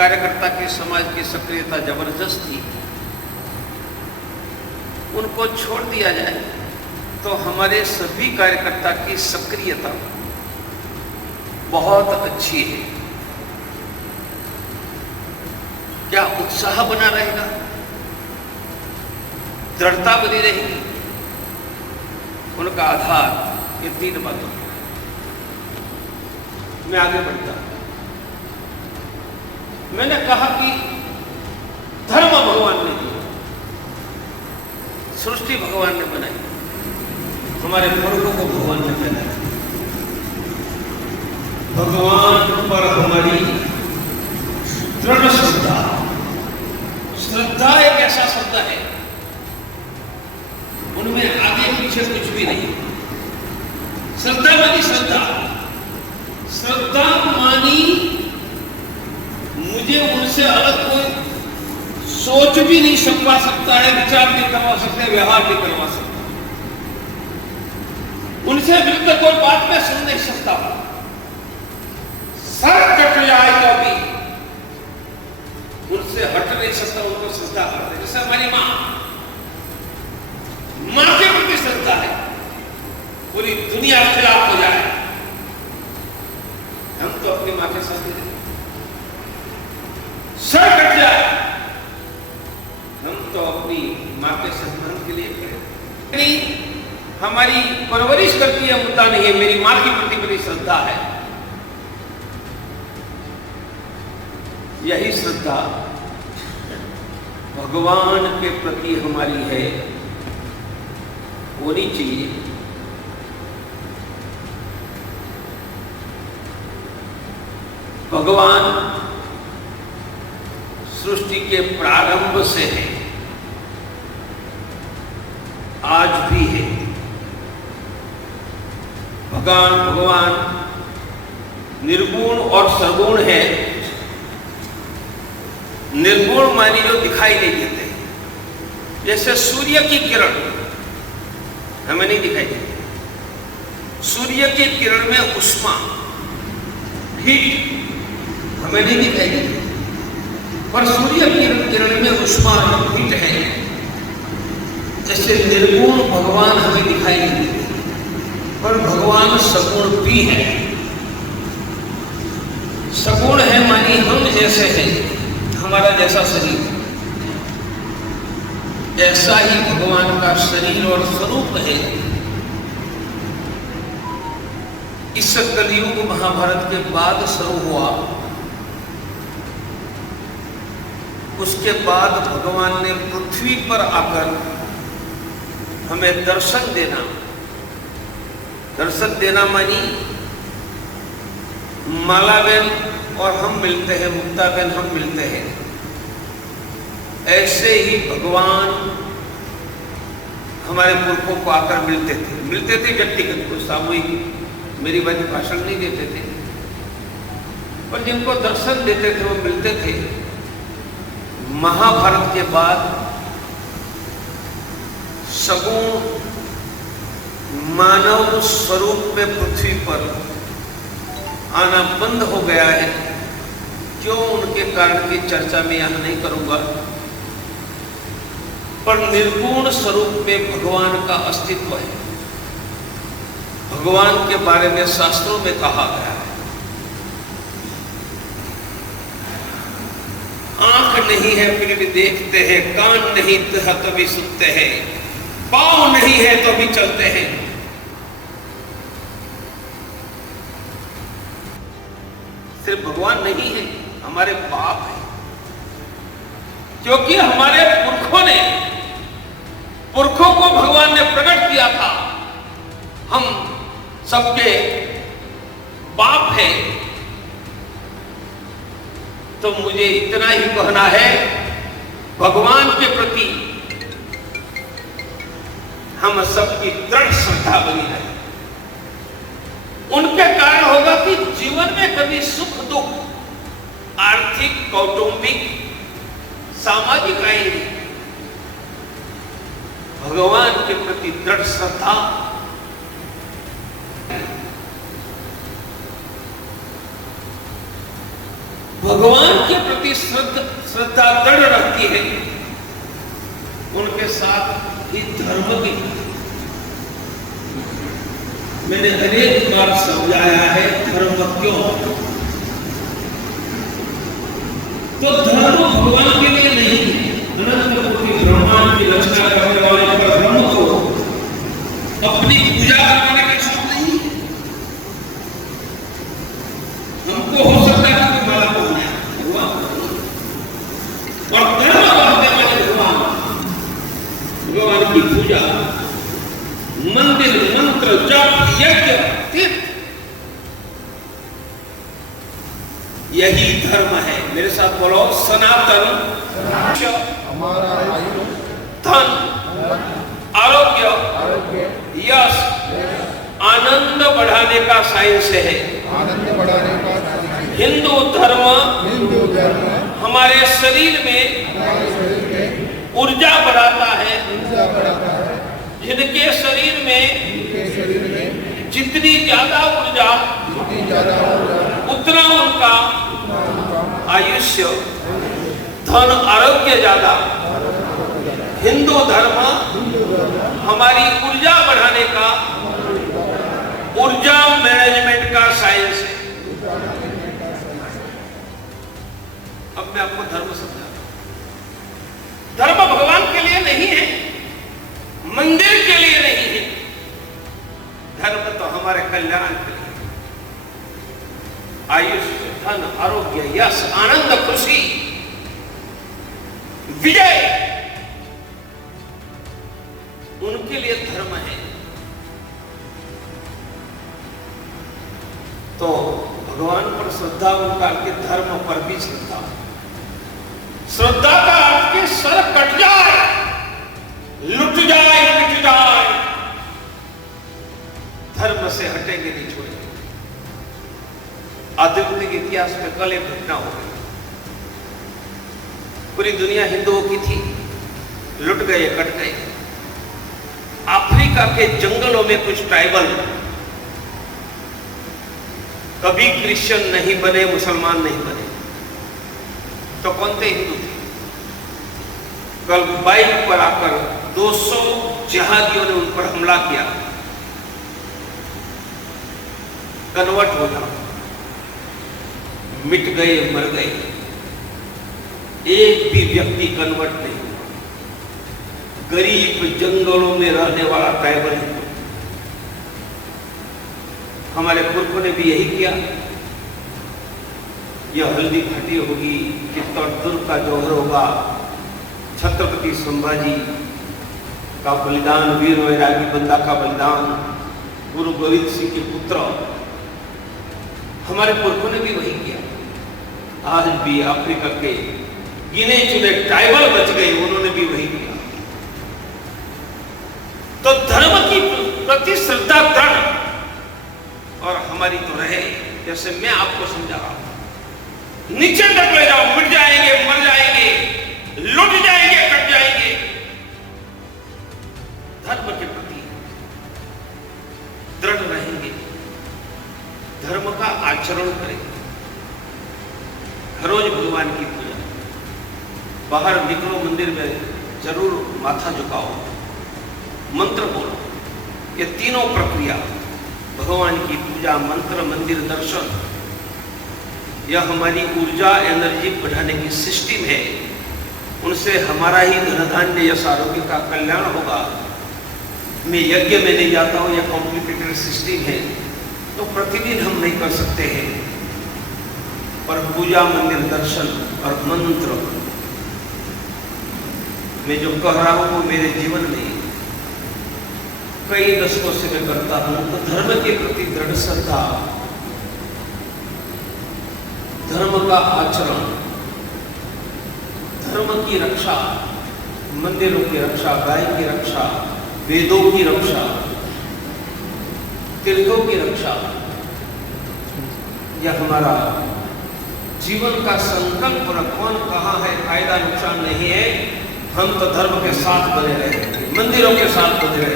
कार्यकर्ता की समाज की सक्रियता जबरदस्त थी, उनको छोड़ दिया जाए तो हमारे सभी कार्यकर्ता की सक्रियता बहुत अच्छी है। क्या उत्साह बना रहेगा, दृढ़ता बनी रहेगी? उनका आधार ये 3 बातों पर। मैं आगे बढ़ता हूं। मैंने कहा कि धर्म भगवान ने दिया, सृष्टि भगवान ने बनाई, हमारे पूर्वों को भगवान ने बनाया। भगवान पर हमारी दृढ़ श्रद्धा, श्रद्धा एक ऐसा शब्द है, उनमें आगे पीछे कुछ भी नहीं। श्रद्धा मानी श्रद्धा, श्रद्धा मानी मुझे उनसे अलग कोई सोच भी नहीं सकवा सकता है, विचार नहीं करवा सकते, व्यवहार नहीं करवा सकता। उनसे मिलकर कोई बात में सुन नहीं सकता, सर कट जाए तो भी उनसे हट नहीं सकता, उनको श्रद्धा करते। जैसे हमारी मां के प्रति श्रद्धा है, पूरी दुनिया खिलाफ हो जाए, हम तो अपनी मां के साथ ही, सर कट जाए हम तो अपनी मां के सम्मान के लिए करें। हमारी परवरिश करती है मुद्दा नहीं है, मेरी मां की प्रति बड़ी श्रद्धा है। यही श्रद्धा भगवान के प्रति हमारी है, होनी चाहिए। भगवान सृष्टि के प्रारंभ से है, आज भी है। भगवान निर्गुण और सगुण है। निर्गुण मानी जो दिखाई नहीं देते, जैसे सूर्य की किरण हमें नहीं दिखाई देती। सूर्य की किरण में उष्मा, हीट हमें नहीं दिखाई देती, पर सूर्य की किरण में उष्मा हीट है। जैसे निर्गुण भगवान हमें दिखाई नहीं देते, पर भगवान सगुण भी है। सगुण है मानी हम जैसे हैं, हमारा जैसा शरीर, ऐसा ही भगवान का शरीर और स्वरूप है। इस कलयुग महाभारत के बाद शुरू हुआ, उसके बाद भगवान ने पृथ्वी पर आकर हमें दर्शन देना। दर्शन देना मानी मालाबेन और हम मिलते हैं, मुक्ताबेन हम मिलते हैं। ऐसे ही भगवान हमारे पुरखों को आकर मिलते थे व्यक्तिगत को, सामूहिक मेरी बात भाषण नहीं देते थे, पर जिनको दर्शन देते थे वो मिलते थे। महाभारत के बाद सगुण मानव स्वरूप में पृथ्वी पर आना बंद हो गया है। क्यों, उनके कारण की चर्चा में यहां नहीं करूंगा, पर निर्गुण स्वरूप में भगवान का अस्तित्व है। भगवान के बारे में शास्त्रों में कहा गया है, आंख नहीं है फिर भी देखते हैं, कान नहीं है तो भी सुनते हैं, पांव नहीं है तो भी चलते हैं। सिर्फ भगवान नहीं है, हमारे बाप है, क्योंकि हमारे पुरखों को भगवान ने प्रकट किया था। हम सबके बाप है। तो मुझे इतना ही कहना है, भगवान के प्रति हम सबकी दृढ़ श्रद्धा बनी रहे। उनके कारण होगा कि जीवन में कभी सुख दुख, आर्थिक, कौटुंबिक, सामाजिक आएंगे। भगवान के प्रति दृढ़ श्रद्धा, भगवान के प्रति श्रद्धा दृढ़ रहती है, उनके साथ ही धर्म की। मैंने अनेक बार समझाया है धर्म क्यों। तो धर्म भगवान के लिए नहीं है, अनंत कोटि ब्रह्मांड की रचना करने वाले ब्रह्म को अपनी पूजा करने का शौक नहीं है। हमको हो सकता है कि माला पहनना है भगवान, और धर्म करने वाले भगवान की पूजा, मंदिर, मंत्र, जप, यज्ञ, तीर्थ, यही धर्म है। मेरे साथ बोलो, सनातन हमारा आयु, धन, आरोग्य, यश, आनंद बढ़ाने का साइंस है। आनंद बढ़ाने का हिंदू धर्म हमारे शरीर में ऊर्जा बढ़ाता है। जिनके शरीर में जितनी ज्यादा ऊर्जा उतना उनका आयुष्य, धन, आरोग्य ज्यादा। हिंदू धर्म हमारी ऊर्जा बढ़ाने का, ऊर्जा मैनेजमेंट का साइंस है। अब मैं आपको धर्म समझा। धर्म भगवान के लिए नहीं है, मंदिर के लिए नहीं है। धर्म तो हमारे कल्याण के लिए, आयुष्य, धन, आरोग्य, यश, आनंद, खुशी, विजय, उनके लिए धर्म है। तो भगवान पर श्रद्धा उनका के धर्म पर भी श्रद्धा। श्रद्धा का आपके सर कट जाए, लुट जाए, मिट जाए, धर्म से हटेंगे नहीं, छोड़ेंगे। आध्यात्मिक इतिहास में कल एक घटना हो गई। पूरी दुनिया हिंदुओं की थी, लुट गए, कट गए। अफ्रीका के जंगलों में कुछ ट्राइबल कभी क्रिश्चियन नहीं बने, मुसलमान नहीं बने, तो कौन थे? हिंदू थे। कल बाइक पर आकर 200 जिहादियों ने उन पर हमला किया। कन्वर्ट हो जाओ, मिट गए, मर गए। एक भी व्यक्ति कन्वर्ट नहीं हुआ। गरीब जंगलों में रहने वाला ट्राइबल हिंदू। हमारे पुरखों ने भी यही किया। यह हल्दी घाटी होगी, चित्तौड़गढ़ का जौहर होगा, छत्रपति संभाजी का बलिदान, वीर वैरागी बंदा का बलिदान, गुरु गोविंद सिंह के पुत्र, हमारे पुरखों ने भी वही किया। आज भी अफ्रीका के गिने चुने ट्राइबल बच गए, उन्होंने भी वही किया। तो धर्म की प्रति श्रद्धा दृढ़ और हमारी तो रहे, जैसे मैं आपको समझा रहा हूं। नीचे तक ले जाओ, मिट जाएंगे, मर जाएंगे, लुट जाएंगे, कट जाएंगे। धर्म के प्रति दृढ़ रहेंगे, धर्म का आचरण करेंगे। हर रोज भगवान की पूजा, बाहर निकलो, मंदिर में जरूर माथा झुकाओ, मंत्र बोलो। ये तीनों प्रक्रिया, भगवान की पूजा, मंत्र, मंदिर, दर्शन, यह हमारी ऊर्जा, एनर्जी बढ़ाने की सिस्टम है। उनसे हमारा ही धन धान्य यश आरोग्य का कल्याण होगा। मैं यज्ञ में नहीं जाता हूँ, यह कॉम्प्लिकेटेड सिस्टम है, तो प्रतिदिन हम नहीं कर सकते हैं। पर पूजा, मंदिर, दर्शन और मंत्र मैं जो कह रहा हूं वो मेरे जीवन में कई दशकों से मैं करता हूं। तो धर्म के प्रति दृढ़ श्रद्धा, धर्म का आचरण, धर्म की रक्षा, मंदिरों की रक्षा, गाय की रक्षा, वेदों की रक्षा, तीर्थों की रक्षा, यह हमारा जीवन का संकल्प। कौन कहाँ है, फायदा नुकसान नहीं है। हम तो धर्म के साथ बने रहे, मंदिरों के साथ बने रहे,